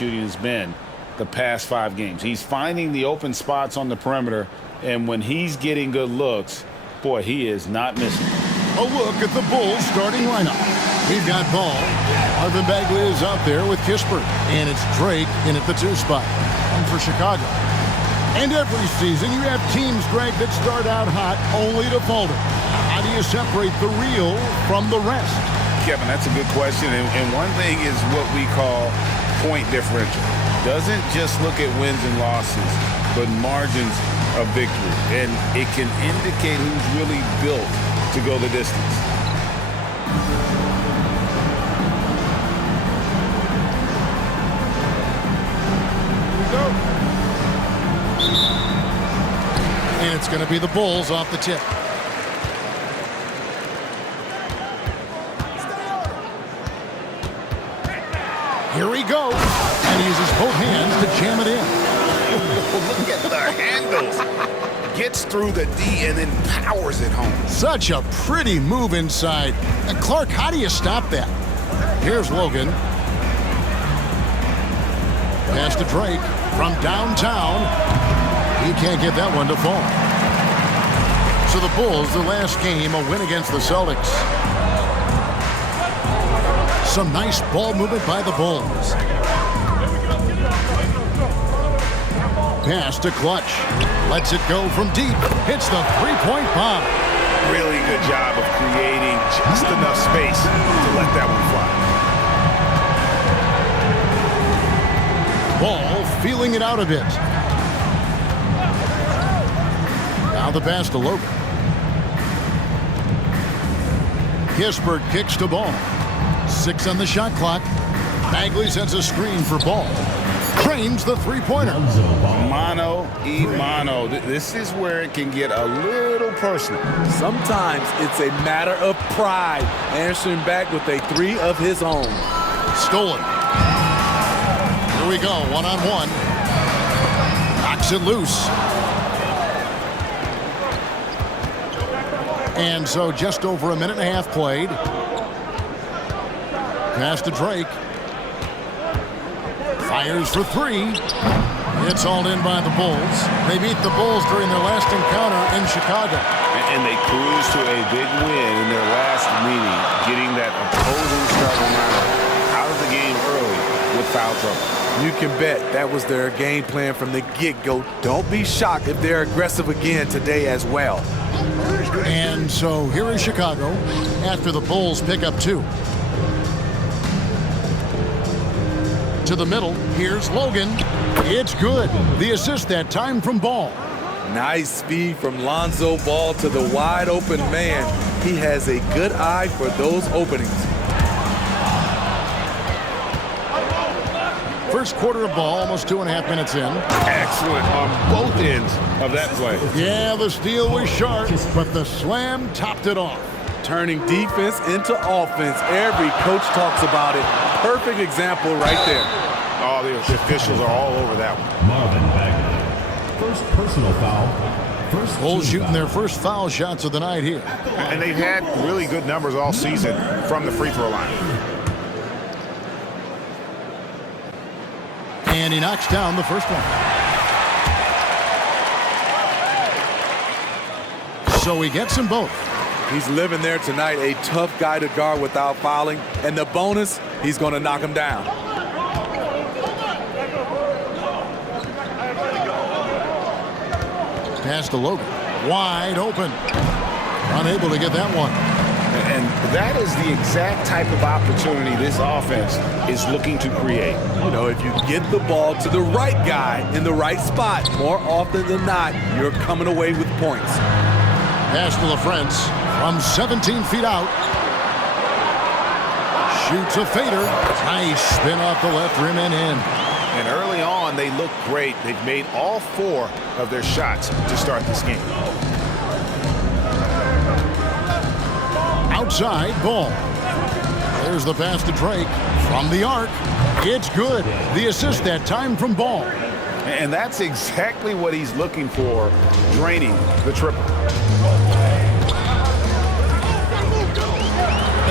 shooting has been the past 5 games. He's finding the open spots on the perimeter, and when he's getting good looks, boy, he is not missing. A look at the Bulls starting lineup. We've got Ball. Marvin Bagley is out there with Kispert. And it's Drake in at the 2 spot. And for Chicago. And every season you have teams, Greg, that start out hot only to falter. How do you separate the real from the rest? Kevin, that's a good question. And one thing is what we call point differential. Doesn't just look at wins and losses, but margins of victory. And it can indicate who's really built to go the distance. Here we go. And it's going to be the Bulls off the tip. Here he goes. And he uses both hands to jam it in. Look at the handles. Gets through the D and then powers it home. Such a pretty move inside. And Clark, how do you stop that? Here's Logan. Pass to Drake from downtown. He can't get that one to fall. So the Bulls, the last game, a win against the Celtics. Some nice ball movement by the Bulls. Pass to Clutch. Lets it go from deep. Hits the three-point bomb. Really good job of creating just enough space to let that one fly. Ball feeling it out a bit. Now the pass to Logan. Kispert kicks to Ball. 6 on the shot clock. Bagley sends a screen for Ball. Trains the three-pointer. Mano y mano. This is where it can get a little personal. Sometimes it's a matter of pride, answering back with a 3 of his own. Stolen. Here we go, one-on-one. Knocks it loose. And so just over a minute and a half played. Pass to Drake. Fires for 3. It's all in by the Bulls. They beat the Bulls during their last encounter in Chicago. And they cruised to a big win in their last meeting, getting that opposing starting lineup out of the game early with foul trouble. You can bet that was their game plan from the get-go. Don't be shocked if they're aggressive again today as well. And so here is Chicago after the Bulls pick up 2. To the middle, here's Logan. It's good. The assist that time from Ball. Nice speed from Lonzo Ball to the wide open man. He has a good eye for those openings. First quarter of ball, almost 2.5 minutes in. Excellent on both ends of that play. Yeah, the steal was sharp, but the slam topped it off. Turning defense into offense. Every coach talks about it. Perfect example right there. Oh, the officials are all over that one. Marvin Bagley. First personal foul. Bulls shooting their first foul shots of the night here. And they've had really good numbers all season from the free throw line. And he knocks down the first one. So he gets them both. He's living there tonight, a tough guy to guard without fouling. And the bonus, he's going to knock him down. Pass to Logan. Wide open. Unable to get that one. And that is the exact type of opportunity this offense is looking to create. You know, if you get the ball to the right guy in the right spot, more often than not, you're coming away with points. Pass to LaFrance from 17 feet out. Shoots a fader. Nice spin off the left rim and in. And early on, they look great. They've made all 4 of their shots to start this game. Outside Ball. There's the pass to Drake from the arc. It's good. The assist that time from Ball. And that's exactly what he's looking for, draining the triple.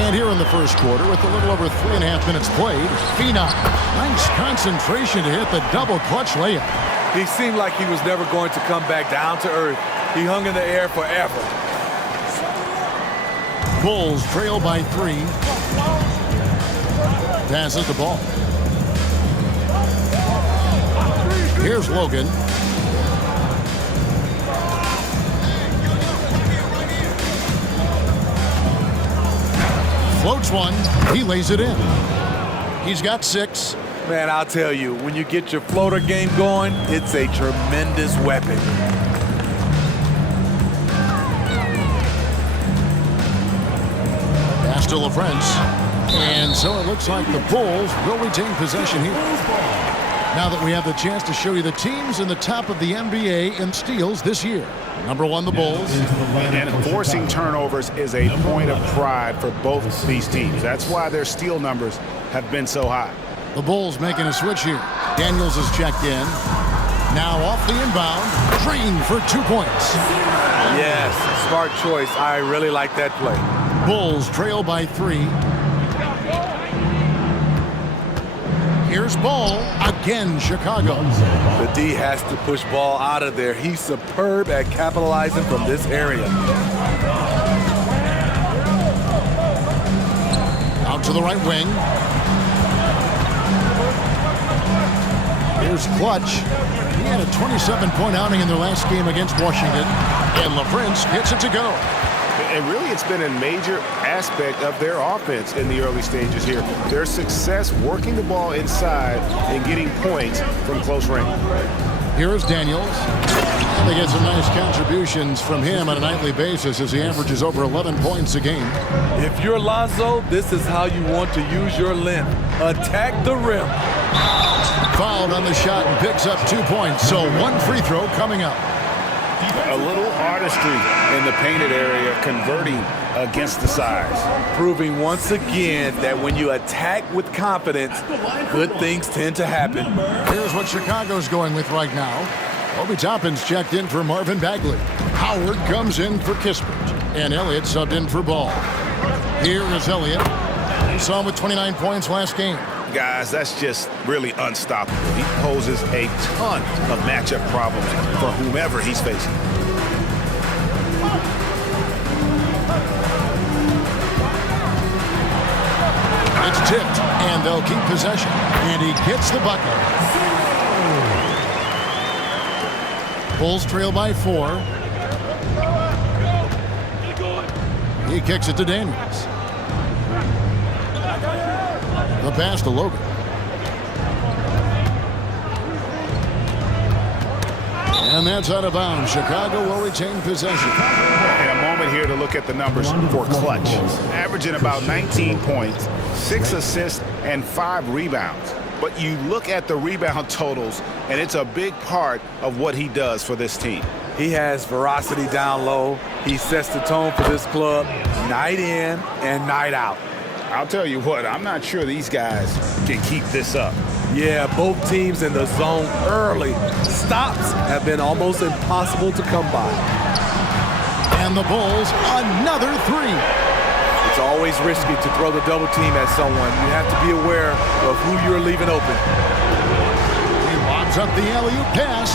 And here in the first quarter, with a little over 3.5 minutes played, Phenom. Nice concentration to hit the double clutch layup. He seemed like he was never going to come back down to earth. He hung in the air forever. Bulls trail by 3. Passes the ball. Here's Logan. Floats one. He lays it in. He's got 6. Man, I'll tell you, when you get your floater game going, it's a tremendous weapon. Pass to LaFrance. And so it looks like the Bulls will retain possession here. Now that we have the chance to show you the teams in the top of the NBA in steals this year. Number 1, the Bulls. And forcing turnovers is a point of pride for both these teams. That's why their steal numbers have been so high. The Bulls making a switch here. Daniels is checked in. Now off the inbound. Green for 2 points. Yes, smart choice. I really like that play. Bulls trail by 3. Here's Ball. Again, Chicago. The D has to push Ball out of there. He's superb at capitalizing from this area. Out to the right wing. Here's Clutch. He had a 27-point outing in their last game against Washington. And LaFrance gets it to go. And really, it's been a major aspect of their offense in the early stages here. Their success working the ball inside and getting points from close range. Here's Daniels. And they get some nice contributions from him on a nightly basis as he averages over 11 points a game. If you're Lonzo, this is how you want to use your length. Attack the rim. Fouled on the shot and picks up 2 points. So 1 free throw coming up. A little artistry in the painted area, converting against the size. Proving once again that when you attack with confidence, good things tend to happen. Here's what Chicago's going with right now. Obi Toppin's checked in for Marvin Bagley. Howard comes in for Kispert. And Elliott subbed in for Ball. Here is Elliott. We saw him with 29 points last game. Guys, that's just really unstoppable. He poses a ton of matchup problems for whomever he's facing. It's tipped, and they'll keep possession. And he gets the bucket. Bulls trail by 4. He kicks it to Daniels. The pass to Logan. And that's out of bounds. Chicago will retain possession. And a moment here to look at the numbers for Clutch. Averaging about 19 points, 6 assists, and 5 rebounds. But you look at the rebound totals, and it's a big part of what he does for this team. He has veracity down low. He sets the tone for this club night in and night out. I'll tell you what, I'm not sure these guys can keep this up. Yeah, both teams in the zone early. Stops have been almost impossible to come by. And the Bulls, another 3. It's always risky to throw the double team at someone. You have to be aware of who you're leaving open. He lobs up the alley-oop pass.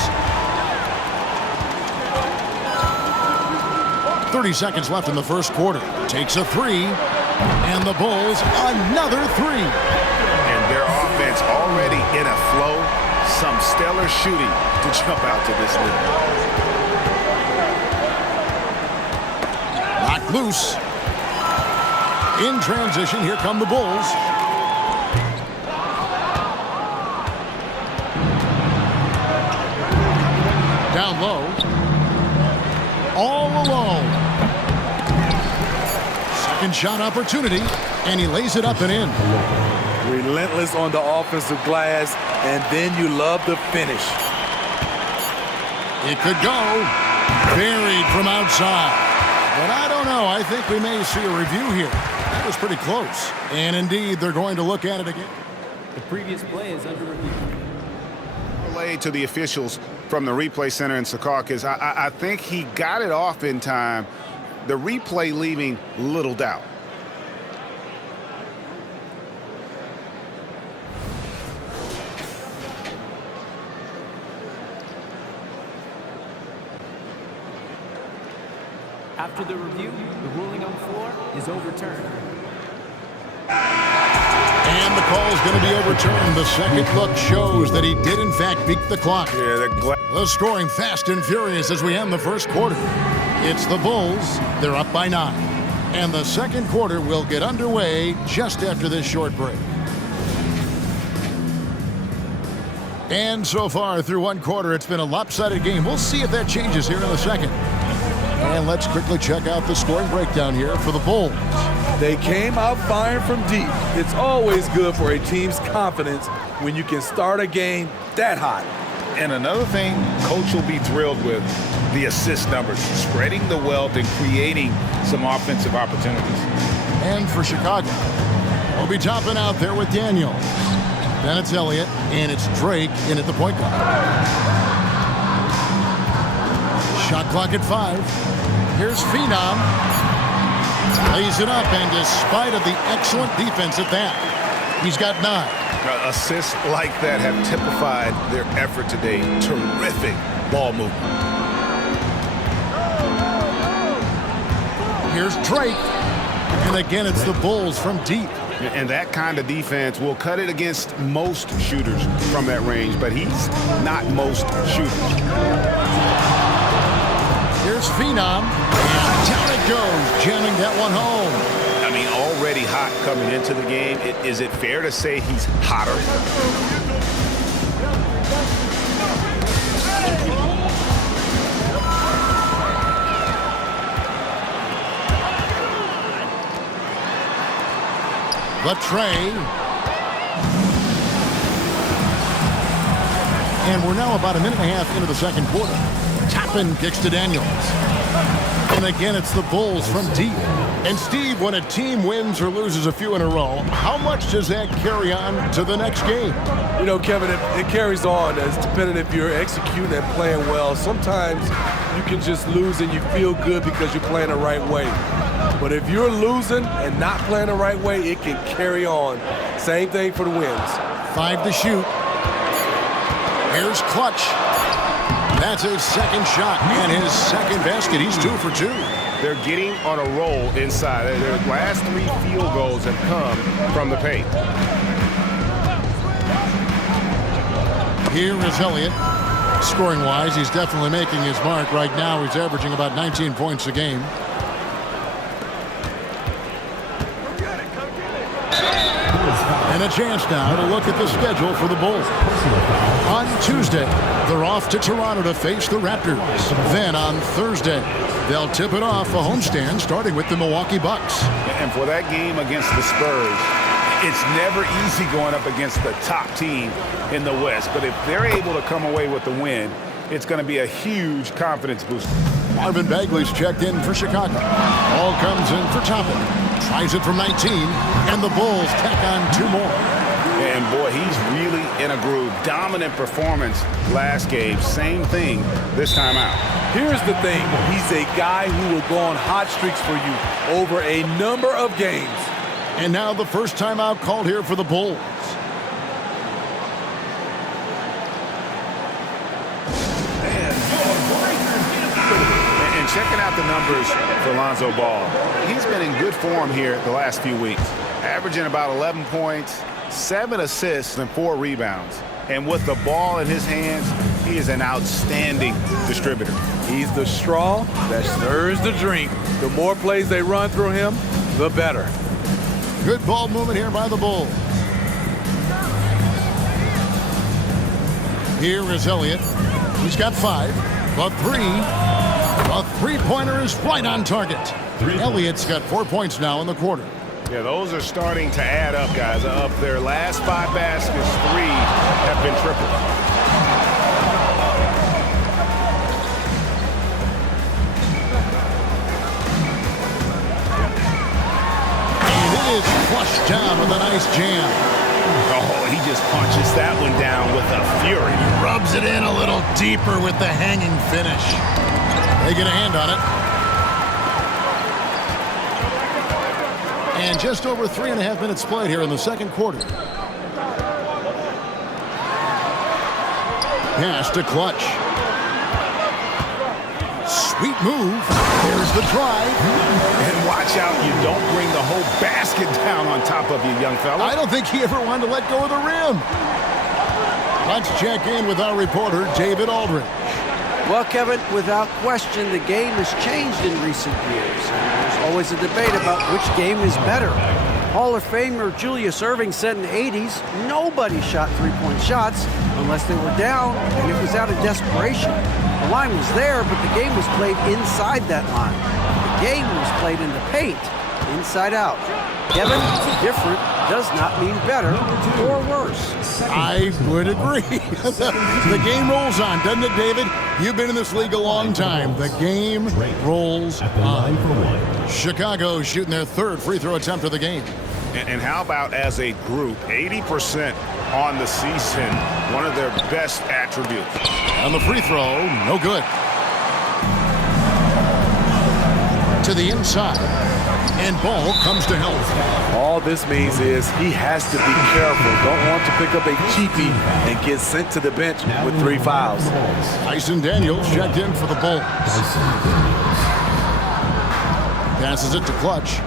30 seconds left in the first quarter. Takes a 3. And the Bulls, another 3. And their offense already in a flow. Some stellar shooting to jump out to this lead. Locked loose. In transition, here come the Bulls. Down low. All alone. Second shot opportunity, and he lays it up and in. Relentless on the offensive glass, and then you love the finish. It could go. Buried from outside. But I don't know. I think we may see a review here. That was pretty close. And indeed, they're going to look at it again. The previous play is under review. Relayed to the officials from the replay center in Secaucus. I think he got it off in time. The replay leaving little doubt. After the review, the ruling on the floor is overturned. And the call is going to be overturned. The second look shows that he did, in fact, beat the clock. Yeah, The scoring fast and furious as we end the first quarter. It's the Bulls. They're up by 9. And the second quarter will get underway just after this short break. And so far through one quarter, it's been a lopsided game. We'll see if that changes here in the second. And let's quickly check out the scoring breakdown here for the Bulls. They came out firing from deep. It's always good for a team's confidence when you can start a game that hot. And another thing Coach will be thrilled with, the assist numbers, spreading the wealth and creating some offensive opportunities. And for Chicago, we'll be topping out there with Daniels. Then it's Elliott, and it's Drake in at the point guard. Shot clock at 5. Here's Phenom. Lays it up, and despite of the excellent defense at that, he's got 9. Assists like that have typified their effort today. Terrific ball movement. Here's Drake. And again, it's the Bulls from deep. And that kind of defense will cut it against most shooters from that range, but he's not most shooters. Here's Phenom. And down it goes, jamming that one home. I mean, already hot coming into the game. Is it fair to say he's hotter? The tray. And we're now about a minute and a half into the second quarter. Toppin kicks to Daniels. And again, it's the Bulls from deep. And Steve, when a team wins or loses a few in a row, how much does that carry on to the next game? You know, Kevin, it carries on. It's dependent if you're executing and playing well. Sometimes you can just lose and you feel good because you're playing the right way. But if you're losing and not playing the right way, it can carry on. Same thing for the wins. 5 to shoot. Here's Clutch. That's his second shot and his second basket. He's 2 for 2. They're getting on a roll inside. Their last 3 field goals have come from the paint. Here is Elliott. Scoring-wise, he's definitely making his mark. Right now, he's averaging about 19 points a game. And a chance now to look at the schedule for the Bulls. On Tuesday, they're off to Toronto to face the Raptors. Then on Thursday, they'll tip it off a homestand starting with the Milwaukee Bucks. And for that game against the Spurs, it's never easy going up against the top team in the West. But if they're able to come away with the win, it's going to be a huge confidence booster. Marvin Bagley's checked in for Chicago. Ball comes in for Toppin. Tries it from 19, and the Bulls tack on 2 more. And boy, he's really in a groove. Dominant performance last game. Same thing this time out. Here's the thing. He's a guy who will go on hot streaks for you over a number of games. And now the first timeout called here for the Bulls. And checking out the numbers for Lonzo Ball, he's been in good form here the last few weeks, averaging about 11 points, 7 assists, and 4 rebounds. And with the ball in his hands, he is an outstanding distributor. He's the straw that stirs the drink. The more plays they run through him, the better. Good ball movement here by the Bulls. Here is Elliott. He's got 5. The 3. The three-pointer is right on target. Elliott's got 4 points now in the quarter. Yeah, those are starting to add up, guys. Of their last 5 baskets, 3 have been triple. And it is flushed down with a nice jam. Oh, he just punches that one down with a fury. Rubs it in a little deeper with the hanging finish. They get a hand on it. And just over 3.5 minutes played here in the second quarter. Pass to Clutch. Sweet move. There's the drive. And watch out, you don't bring the whole basket down on top of you, young fella. I don't think he ever wanted to let go of the rim. Let's check in with our reporter, David Aldridge. Well, Kevin, without question, the game has changed in recent years. And there's always a debate about which game is better. Hall of Famer Julius Erving said in the 80s, nobody shot three-point shots unless they were down, and it was out of desperation. The line was there, but the game was played inside that line. The game was played in the paint, inside out. Kevin, different does not mean better or worse. I would agree. The game rolls on, doesn't it, David? You've been in this league a long time. The game rolls on. Chicago shooting their third free throw attempt of the game. And how about as a group, 80% on the season, one of their best attributes. And the free throw, no good. To the inside, and ball comes to help. All this means is he has to be careful. Don't want to pick up a cheapie and get sent to the bench with 3 fouls. Tyson Daniels checked in for the Bulls. Passes it to Clutch.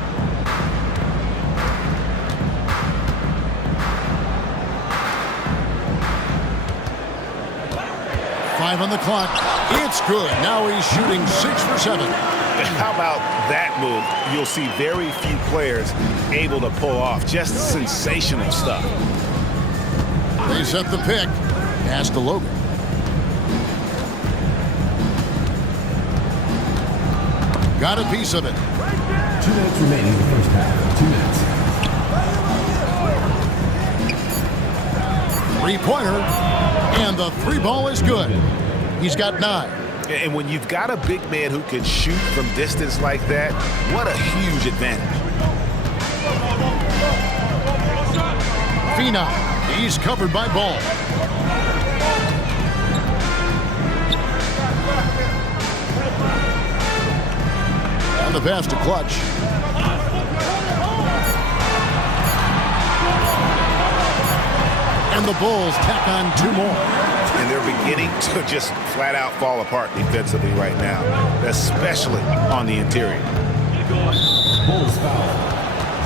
Five on the clock. It's good. Now he's shooting 6 for 7. How about that move? You'll see very few players able to pull off. Just sensational stuff. They set the pick. Pass to Logan. Got a piece of it. 2 minutes remaining in the first half. 2 minutes. Three-pointer. And the three ball is good. He's got 9. And when you've got a big man who can shoot from distance like that, what a huge advantage. Phenom. He's covered by Ball. And the pass to Clutch. And the Bulls tack on 2 more. And they're beginning to just flat out fall apart defensively right now, especially on the interior. Bulls foul.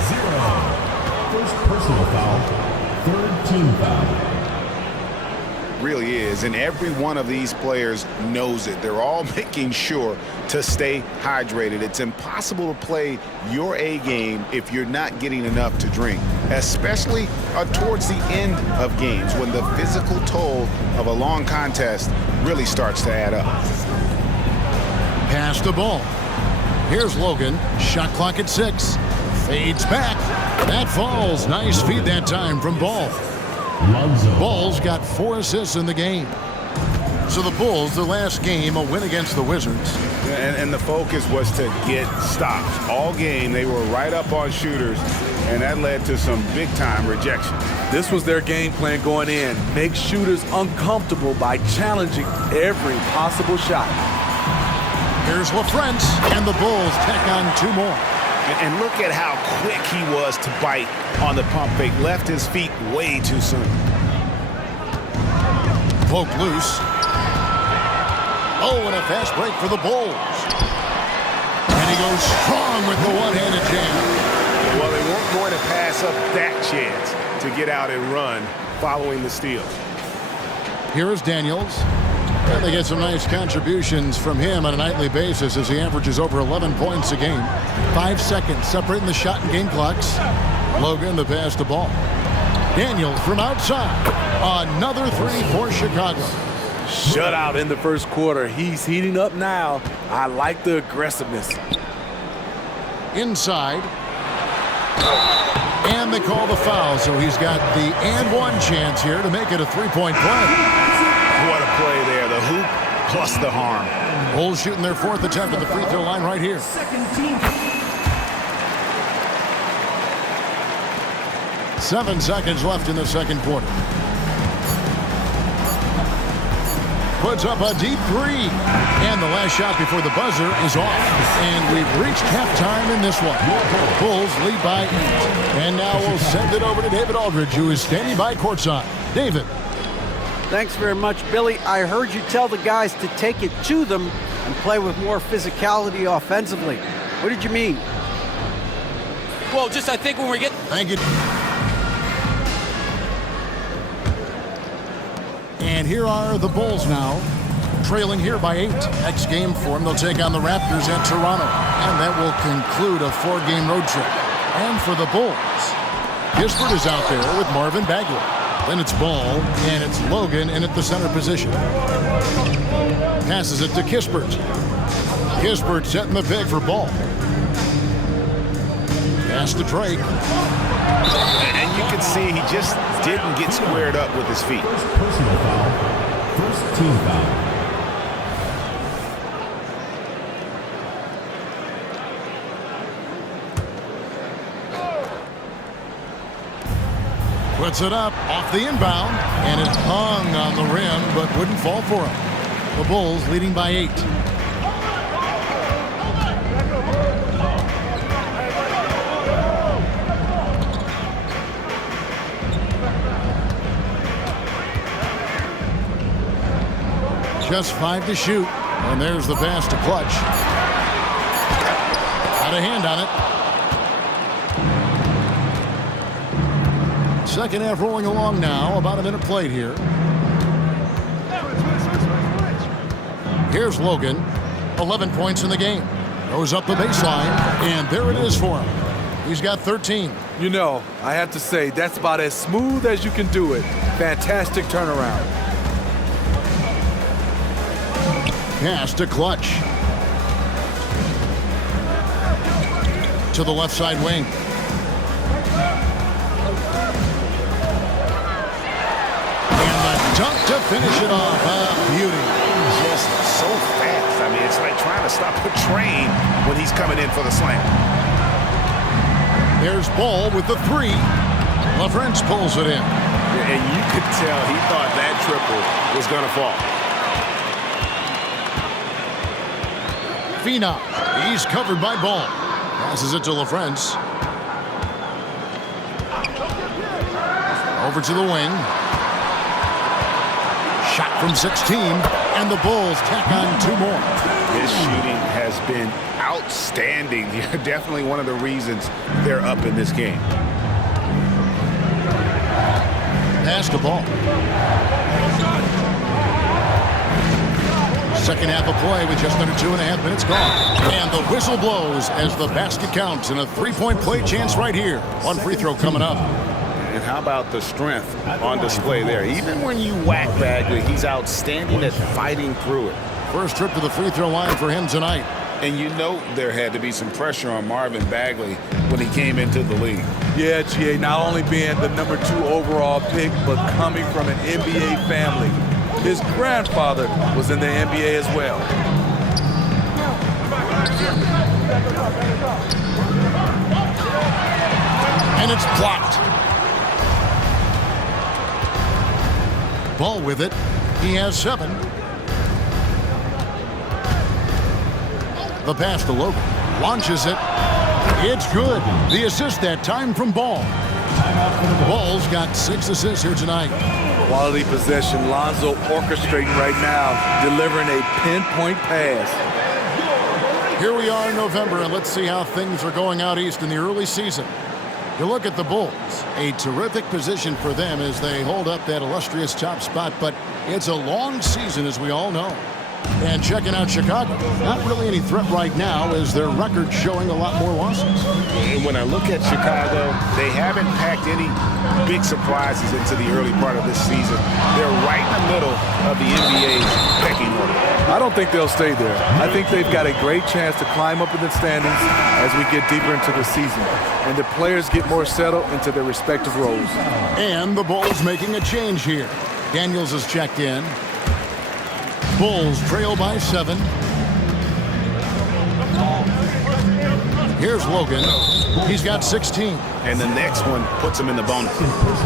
0. First personal foul. Third team foul. Really is, and every one of these players knows it. They're all making sure to stay hydrated. It's impossible to play your A game if you're not getting enough to drink, especially towards the end of games when the physical toll of a long contest really starts to add up. Pass the ball. Here's Logan. Shot clock at 6. Fades back. That falls. Nice feed that time from Ball. Ball's got 4 assists in the game. So the Bulls, their last game, a win against the Wizards. And the focus was to get stops. All game, they were right up on shooters, and that led to some big-time rejection. This was their game plan going in. Make shooters uncomfortable by challenging every possible shot. Here's LaFrentz, and the Bulls tack on 2 more. And look at how quick he was to bite on the pump fake. Left his feet way too soon. Poke loose. Oh, and a fast break for the Bulls. And he goes strong with the one-handed jam. Well, they weren't going to pass up that chance to get out and run following the steal. Here is Daniels. And they get some nice contributions from him on a nightly basis as he averages over 11 points a game. 5 seconds separating the shot and game clocks. Logan, the pass to Ball. Daniels from outside. Another 3 for Chicago. Shutout in the first quarter. He's heating up now. I like the aggressiveness. Inside. And they call the foul, so he's got the and one chance here to make it a 3-point play. What a play there. The hoop plus the harm. Bulls shooting their 4th attempt at the free throw line right here. Second team. 7 seconds left in the second quarter. Puts up a deep 3. And the last shot before the buzzer is off. And we've reached halftime in this one. Bulls lead by 8. And now we'll send it over to David Aldridge, who is standing by courtside. David. Thanks very much, Billy. I heard you tell the guys to take it to them. I and play with more physicality offensively. What did you mean? Well, just I think when we get... Thank you. And here are the Bulls now, trailing here by 8. Next game for them, they'll take on the Raptors at Toronto. And that will conclude a 4-game road trip. And for the Bulls, Kispert is out there with Marvin Bagley. Then it's Ball, and it's Logan in at the center position. Passes it to Kispert. Kispert setting the pick for Ball. Pass to Drake. And you can see he just didn't get squared up with his feet. Personal foul. First team foul. Puts it up off the inbound, and it hung on the rim, but wouldn't fall for him. The Bulls leading by 8. Just 5 to shoot, and there's the pass to Clutch. Got a hand on it. Second half rolling along now, about a minute played here. Here's Logan, 11 points in the game. Goes up the baseline, and there it is for him. He's got 13. You know, I have to say, that's about as smooth as you can do it. Fantastic turnaround. Pass to Clutch. To the left side wing. And the dunk to finish it off. Beauty. Just so fast. I mean, it's like trying to stop a train when he's coming in for the slam. There's Ball with the 3. LaFrance pulls it in. And you could tell he thought that triple was going to fall. Fina, he's covered by Ball. Passes it to LaFrance. Over to the wing. Shot from 16, and the Bulls tack on 2 more. His shooting has been outstanding. Definitely one of the reasons they're up in this game. Pass to Ball. Second half of play with just under 2.5 minutes gone. And the whistle blows as the basket counts and a 3-point play chance right here. One free throw coming up. And how about the strength on display there? Even when you whack Bagley, he's outstanding at fighting through it. First trip to the free throw line for him tonight. And you know there had to be some pressure on Marvin Bagley when he came into the league. Yeah, GA, not only being the number 2 overall pick, but coming from an NBA family. His grandfather was in the NBA as well. And it's blocked. Ball with it. He has 7. The pass to Logan. Launches it. It's good. The assist that time from Ball. Ball's got 6 assists here tonight. Quality possession. Lonzo orchestrating right now, delivering a pinpoint pass. Here we are in November, and let's see how things are going out east in the early season. You look at the Bulls, a terrific position for them as they hold up that illustrious top spot, but it's a long season, as we all know. And checking out Chicago, not really any threat right now as their record showing a lot more losses. And when I look at Chicago, they haven't packed any big surprises into the early part of this season. They're right in the middle of the NBA's pecking order. I don't think they'll stay there. I think they've got a great chance to climb up in the standings as we get deeper into the season, and the players get more settled into their respective roles. And the Bulls making a change here. Daniels has checked in. Bulls trail by 7. Here's Logan. He's got 16. And the next one puts him in the bonus.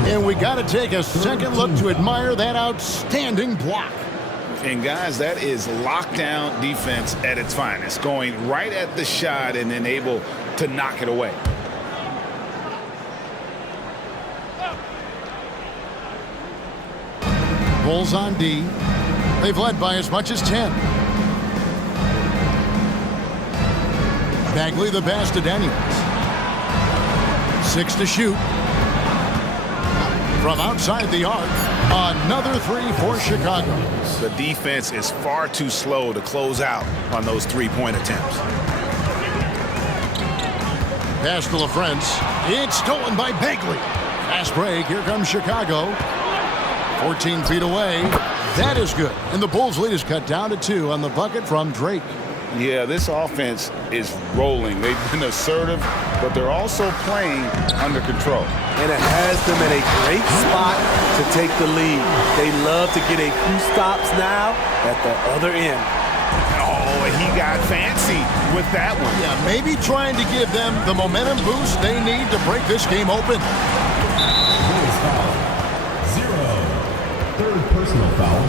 And we got to take a second look to admire that outstanding block. And guys, that is lockdown defense at its finest, going right at the shot and then able to knock it away. Bulls on D. They've led by as much as 10. Bagley the pass to Daniels. 6 to shoot. From outside the arc, another three for Chicago. The defense is far too slow to close out on those three-point attempts. Pass to LaFrance. It's stolen by Bagley. Fast break. Here comes Chicago. 14 feet away. That is good. And the Bulls' lead is cut down to 2 on the bucket from Drake. Yeah, this offense is rolling. They've been assertive, but they're also playing under control. And it has them in a great spot to take the lead. They love to get a few stops now at the other end. Oh, and he got fancy with that one. Yeah, maybe trying to give them the momentum boost they need to break this game open. Bulls foul. 0. Third personal foul.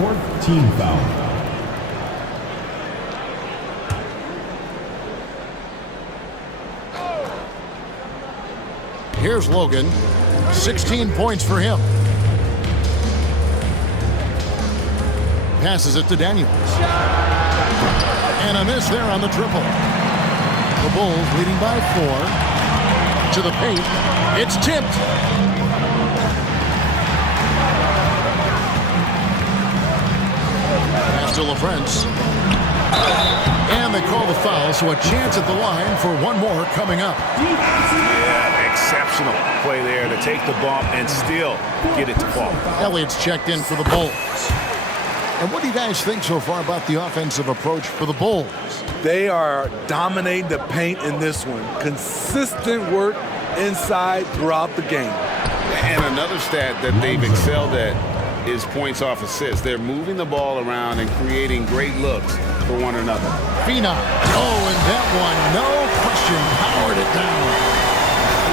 Fourth team foul. Here's Logan. 16 points for him. Passes it to Daniels. And a miss there on the triple. The Bulls leading by 4. To the paint. It's tipped. Pass to LaFrance. And they call the foul, so a chance at the line for one more coming up. Yeah, exceptional play there to take the bump and still get it to fall. Elliott's checked in for the Bulls. And what do you guys think so far about the offensive approach for the Bulls? They are dominating the paint in this one. Consistent work inside throughout the game. And another stat that they've excelled at is points off assists. They're moving the ball around and creating great looks for one another. Phenom. Oh, and that one, no question, powered it down.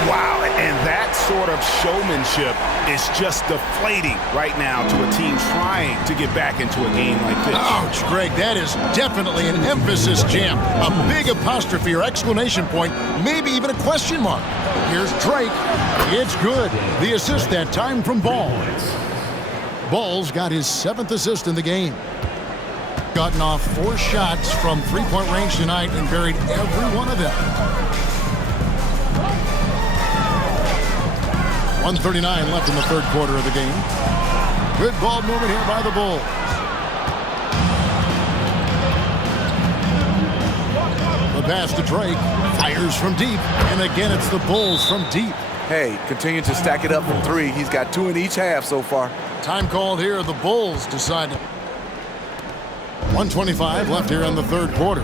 Wow, and that sort of showmanship is just deflating right now to a team trying to get back into a game like this. Ouch, Greg, that is definitely an emphasis jam. A big apostrophe or exclamation point, maybe even a question mark. Here's Drake. It's good. The assist that time from Ball. Ball's got his 7th assist in the game. Gotten off 4 shots from three-point range tonight and buried every one of them. 1:39 left in the third quarter of the game. Good ball movement here by the Bulls. The pass to Drake. Fires from deep. And again, it's the Bulls from deep. Hey, continue to stack it up from 3. He's got 2 in each half so far. Time called here. The Bulls decide. 1:25 left here in the third quarter.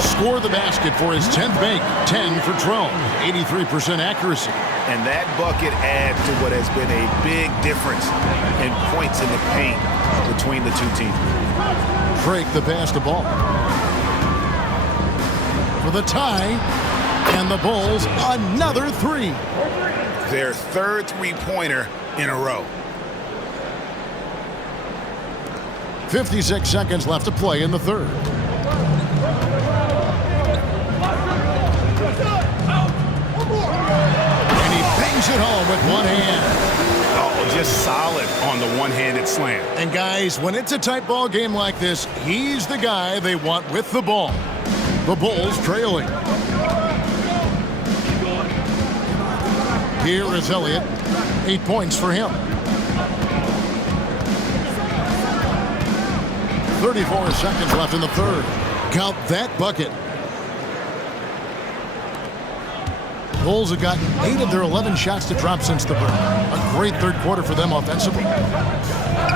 Score the basket for his 10th make. 10 for 12. 83% accuracy. And that bucket adds to what has been a big difference in points in the paint between the two teams. Drake the pass to Ball. For the tie. And the Bulls, another 3. Their third three-pointer in a row. 56 seconds left to play in the third. And he bangs it home with one hand. Oh, just solid on the one-handed slam. And guys, when it's a tight ball game like this, he's the guy they want with the ball. The Bulls trailing. Here is Elliott. 8 points for him. 34 seconds left in the third. Count that bucket. Bulls have gotten 8 of their 11 shots to drop since the break. A great third quarter for them offensively.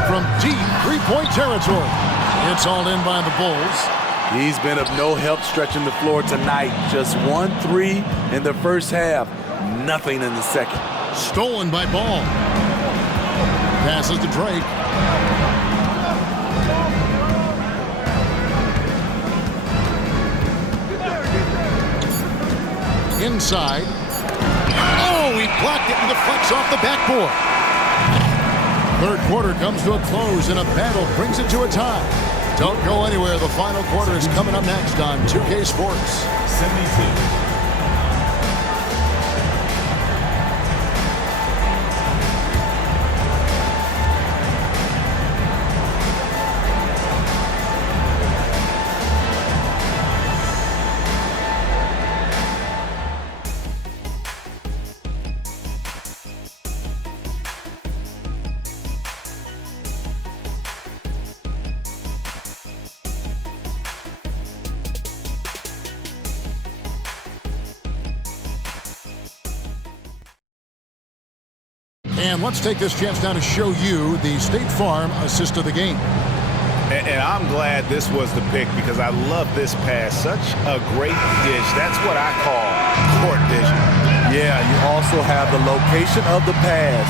From deep three-point territory. It's all in by the Bulls. He's been of no help stretching the floor tonight. Just 1 3 in the first half. Nothing in the second. Stolen by Ball. Passes to Drake. Inside. Oh, he blocked it and deflects off the backboard. Third quarter comes to a close and a battle brings it to a tie. Don't go anywhere. The final quarter is coming up next on 2K Sports. 72. And let's take this chance now to show you the State Farm assist of the game. And I'm glad this was the pick because I love this pass. Such a great dish. That's what I call court vision. Yeah, you also have the location of the pass.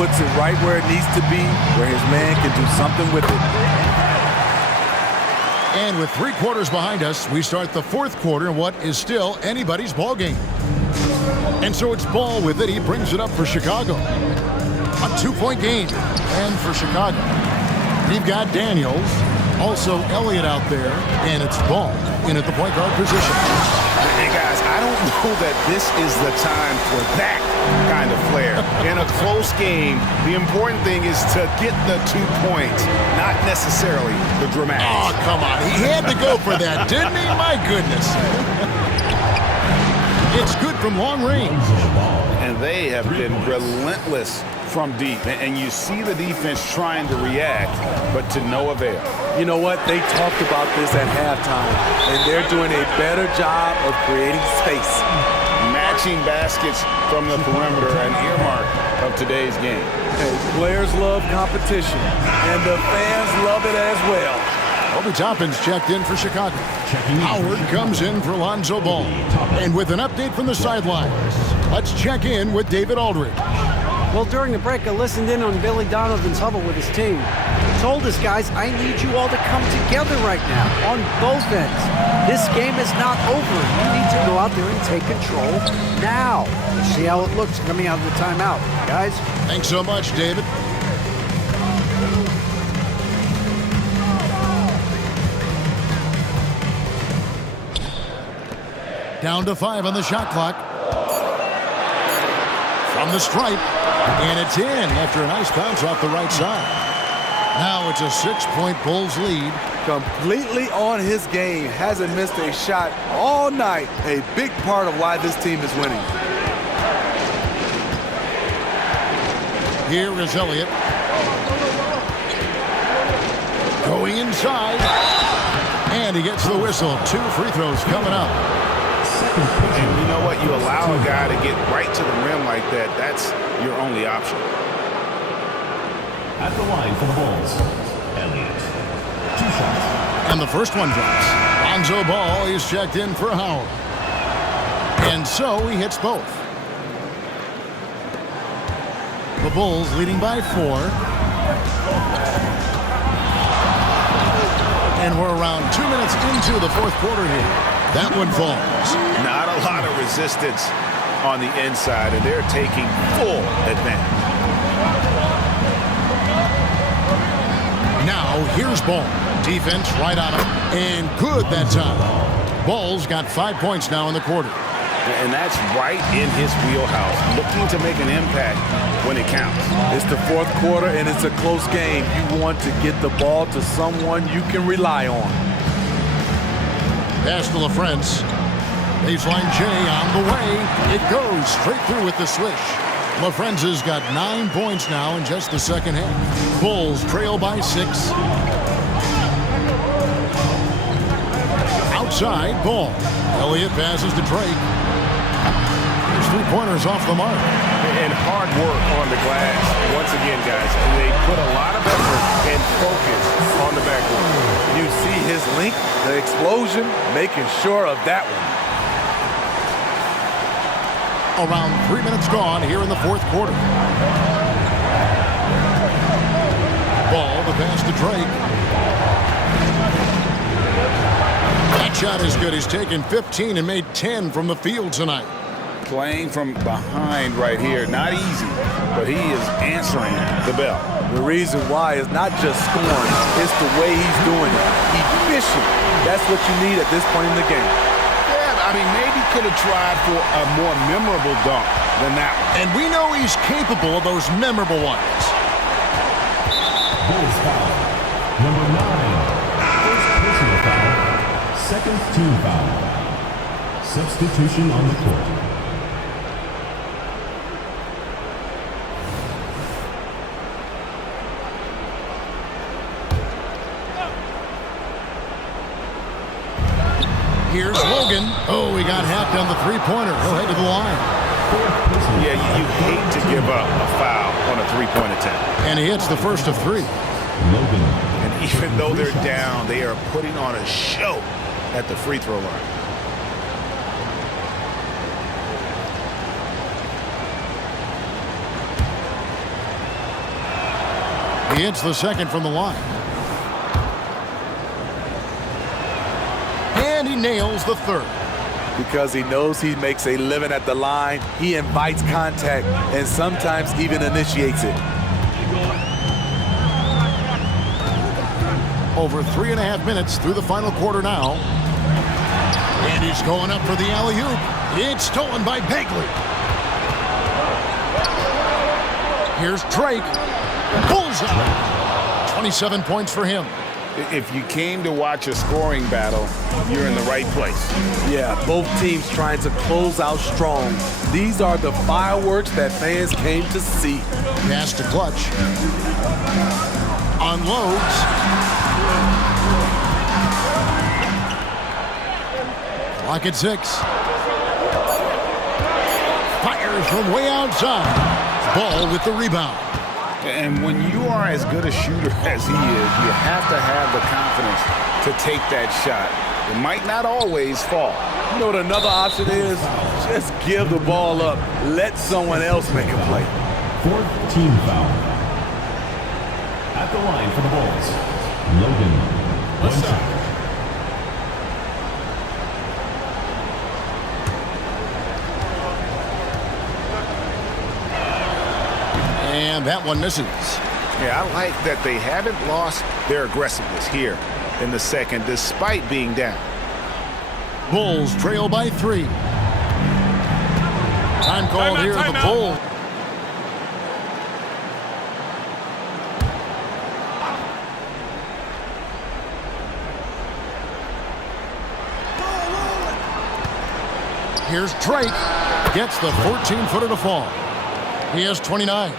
Puts it right where it needs to be, where his man can do something with it. And with 3 quarters behind us, we start the 4th quarter in what is still anybody's ball game. And so it's Ball with it. He brings it up for Chicago. A 2-point game. And for Chicago, we've got Daniels, also Elliott out there, and it's Ball in at the point guard position. Hey, guys, I don't know that this is the time for that kind of flair. In a close game, the important thing is to get the 2 points, not necessarily the dramatics. Oh, come on. He had to go for that, didn't he? My goodness. It's good from long range. And they have been relentless from deep. And you see the defense trying to react, but to no avail. You know what? They talked about this at halftime, and they're doing a better job of creating space. Matching baskets from the perimeter, an earmark of today's game. Hey, players love competition, and the fans love it as well. Obi Toppin's checked in for Chicago. Howard comes in for Lonzo Ball. And with an update from the sidelines, let's check in with David Aldridge. Well, during the break, I listened in on Billy Donovan's huddle with his team. He told his guys, I need you all to come together right now on both ends. This game is not over. You need to go out there and take control now. See how it looks coming out of the timeout. Guys? Thanks so much, David. Down to 5 on the shot clock. From the stripe. And it's in after a nice bounce off the right side. Now it's a 6-point Bulls lead. Completely on his game. Hasn't missed a shot all night. A big part of why this team is winning. Here is Elliott. Going inside. And he gets the whistle. 2 free throws coming up. And you know what? You allow a guy to get right to the rim like that, that's your only option. At the line for the Bulls, Elliott. 2 shots. And the first one drops. Lonzo Ball is checked in for Howard. And so he hits both. The Bulls leading by 4. And we're around 2 minutes into the 4th quarter here. That one falls. Not a lot of resistance on the inside, and they're taking full advantage. Now here's Ball. Defense right on him. And good that time. Ball's got 5 points now in the quarter. And that's right in his wheelhouse, looking to make an impact when it counts. It's the 4th quarter, and it's a close game. You want to get the ball to someone you can rely on. Pass to LaFrance. Baseline J on the way. It goes straight through with the swish. LaFrance has got 9 points now in just the second half. Bulls trail by 6. Outside, Ball. Elliott passes to Drake. There's 3-pointers off the mark. And hard work on the glass. Once again, guys, they put a lot of effort and focus on the backboard. You see his link, the explosion, making sure of that one. Around 3 minutes gone here in the 4th quarter. Ball, the pass to Drake. That shot is good. He's taken 15 and made 10 from the field tonight. Playing from behind right here, not easy, but he is answering the bell. The reason why is not just scoring, it's the way he's doing it. Efficient. That's what you need at this point in the game. Yeah, I mean, maybe could have tried for a more memorable dunk than that one. And we know he's capable of those memorable ones. Bulls foul. Number 9. First personal foul. Second team foul. Substitution on the court. Here's Logan. Oh, he got hacked on the 3-pointer. He'll head to the line. Yeah, you hate to give up a foul on a three-point attempt. And he hits the first of three. And even though they're down, they are putting on a show at the free throw line. He hits the second from the line. And he nails the third. Because he knows he makes a living at the line, he invites contact and sometimes even initiates it. Over 3.5 minutes through the final quarter now. And he's going up for the alley-oop. It's stolen by Bagley. Here's Drake. Bullseye. 27 points for him. If you came to watch a scoring battle, you're in the right place. Yeah, both teams trying to close out strong. These are the fireworks that fans came to see. Pass to Clutch. Unloads. Clock at 6. Fires from way outside. Ball with the rebound. And when you are as good a shooter as he is, you have to have the confidence to take that shot. It might not always fall. You know what another option is? Just give the ball up. Let someone else make a play. 4th team foul. At the line for the Bulls, Logan. One shot. And that one misses. Yeah, I like that they haven't lost their aggressiveness here in the second, despite being down. Bulls trail by 3. Time called here, the Bulls. Here's Drake. Gets the 14-footer to fall. He has 29.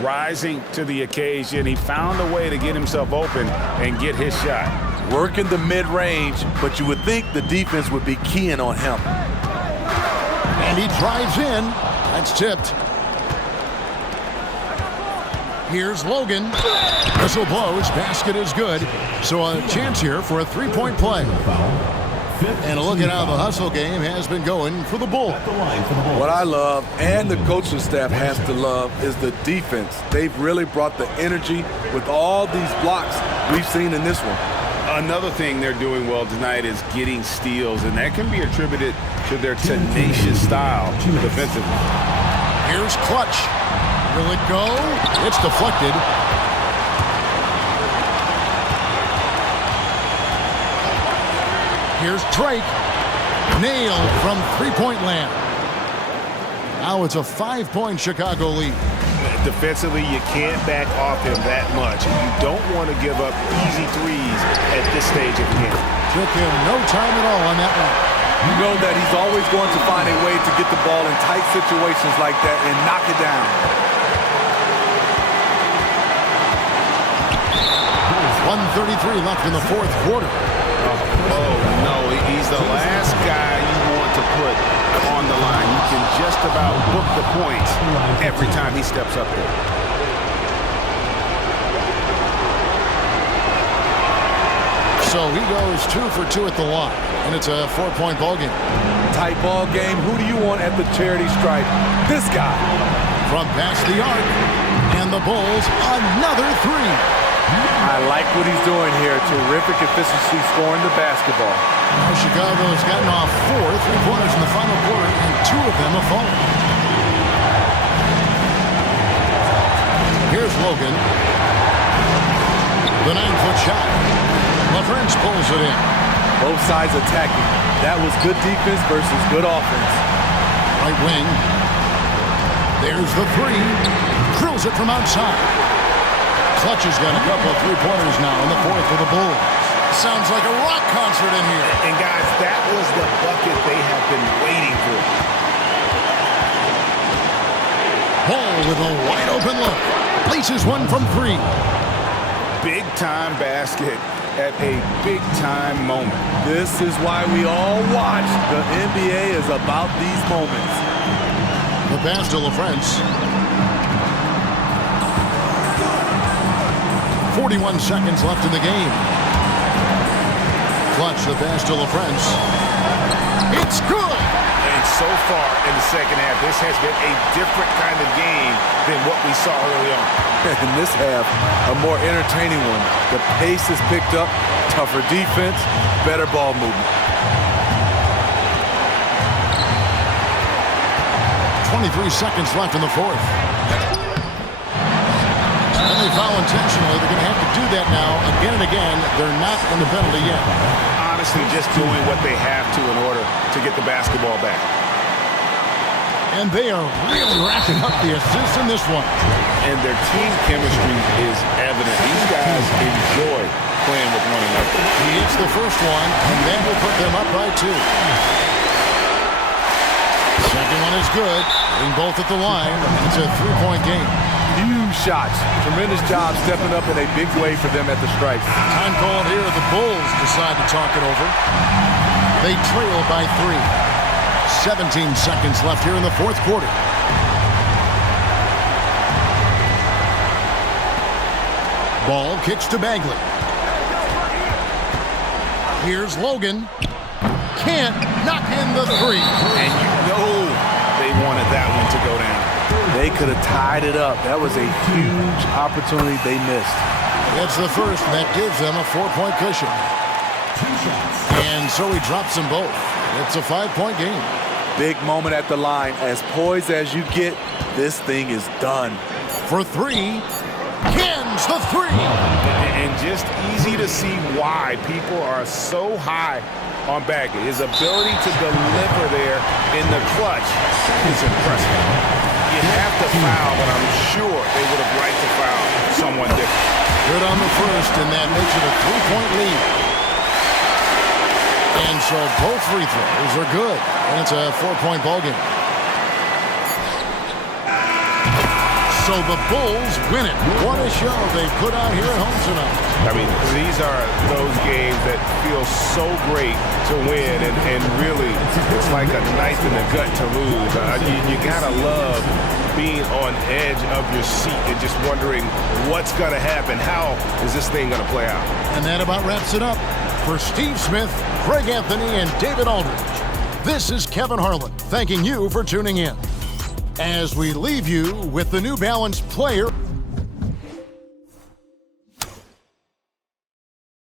Rising to the occasion, he found a way to get himself open and get his shot. Working the mid-range, but you would think the defense would be keying on him. And he drives in. That's tipped. Here's Logan. Whistle blows. Basket is good. So a chance here for a three-point play. And a look at how the hustle game has been going for the Bulls. What I love, and the coaching staff has to love, is the defense. They've really brought the energy with all these blocks we've seen in this one. Another thing they're doing well tonight is getting steals, and that can be attributed to their tenacious style defensively. Here's Clutch. Will it go? It's deflected. Here's Drake. Nailed from three-point land. Now it's a 5-point Chicago lead. Defensively, you can't back off him that much. You don't want to give up easy threes at this stage of the game. Took him no time at all on that one. You know that he's always going to find a way to get the ball in tight situations like that and knock it down. 1:33 left in the fourth quarter. Oh, no, he's the last guy you want to put on the line. You can just about book the points every time he steps up there. So he goes 2 for 2 at the line, and it's a 4-point ball game. Tight ball game. Who do you want at the charity stripe? This guy. From past the arc, and the Bulls, another 3. I like what he's doing here. Terrific efficiency scoring the basketball. Now Chicago has gotten off 4 3-pointers in the final quarter, and 2 of them have fallen. Here's Logan. The 9-foot shot. LaFrance pulls it in. Both sides attacking. That was good defense versus good offense. Right wing. There's the 3. Drills it from outside. Clutch has got a couple of three-pointers now in the fourth for the Bulls. Sounds like a rock concert in here. And guys, that was the bucket they have been waiting for. Ball with a wide open look. Places one from 3. Big-time basket at a big-time moment. This is why we all watch. The NBA is about these moments. The pass to LaFrance. 41 seconds left in the game. Clutch the pass to LaFrance. It's good! And so far in the second half, this has been a different kind of game than what we saw early on. In this half, a more entertaining one. The pace is picked up, tougher defense, better ball movement. 23 seconds left in the fourth. And they foul intentionally. They're going to have to do that now again and again. They're not in the penalty yet. Honestly, just doing what they have to in order to get the basketball back. And they are really racking up the assists in this one. And their team chemistry is evident. These guys enjoy playing with one another. He hits the first one, and that will put them up by 2. Second one is good. Hitting both at the line. It's a 3-point game. Huge shots. Tremendous job stepping up in a big way for them at the stripe. Time called here. The Bulls decide to talk it over. They trail by 3. 17 seconds left here in the fourth quarter. Ball kicks to Bagley. Here's Logan. Can't knock in the 3. And you know they wanted that one to go down. They could have tied it up. That was a huge opportunity they missed. That's the first, and that gives them a 4-point cushion. And so he drops them both. It's a 5-point game. Big moment at the line. As poised as you get, this thing is done. For 3, Cans the 3. And just easy to see why people are so high on Bagley. His ability to deliver there in the clutch is impressive. You have to foul, but I'm sure they would have liked to foul someone different. Good on the first, and that makes it a 3-point lead. And so both free throws are good, and it's a 4-point ball game. So the Bulls win it. What a show they put on here at home tonight. I mean, these are those games that feel so great to win, and really, it's like a knife in the gut to lose. You gotta love being on edge of your seat and just wondering what's gonna happen. How is this thing gonna play out? And that about wraps it up. For Steve Smith, Craig Anthony, and David Aldridge, this is Kevin Harlan thanking you for tuning in. As we leave you with the New Balance player